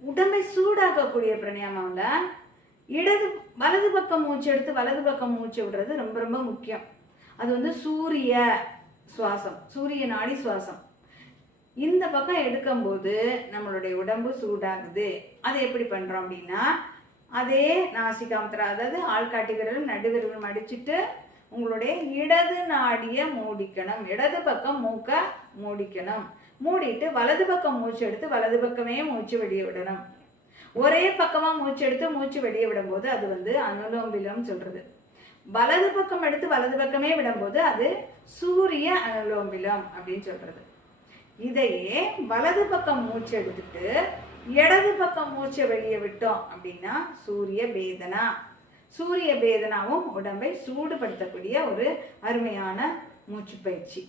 உடம்பை சூடாக்கக்கூடிய பிராணாயாமம்ல வலது பக்கம் மூச்சு எடுத்து வலது பக்கம் மூச்சு விடுறது ரொம்ப ரொம்ப முக்கியம். அது சூரிய சுவாசம், சூரிய நாடி சுவாசம். இந்த பக்கம் எடுக்கும்போது நம்மளுடைய உடம்பு சூடாகுது. அதை எப்படி பண்றோம் அப்படின்னா, அதே நாசிகாமத்திர, அதாவது ஆள்காட்டி விரலும் நடு விரலும் அடிச்சுட்டு உங்களுடைய இடது நாடியை மூடிக்கணும். இடது பக்கம் மூக்க மூடிக்கணும். மூடிட்டு வலது பக்கம் மூச்சு எடுத்து வலது பக்கமே மூச்சு வெளியே விடணும். ஒரே பக்கமா மூச்சு எடுத்து மூச்சு வெளியே விடும்போது அது அனுலோம் விலோம் சொல்றது. வலது பக்கம் எடுத்து வலது பக்கமே விடும்போது அது சூரிய அனுலோம் விலோம் அப்படின்னு சொல்றது. இதையே வலது பக்கம் மூச்சு எடுத்துட்டு இடது பக்கம் மூச்சை வெளியே விட்டோம் அப்படின்னா சூரிய பேதனா. சூரிய பேதனாவும் உடம்பை சூடுபடுத்தக்கூடிய ஒரு அருமையான மூச்சு பயிற்சி.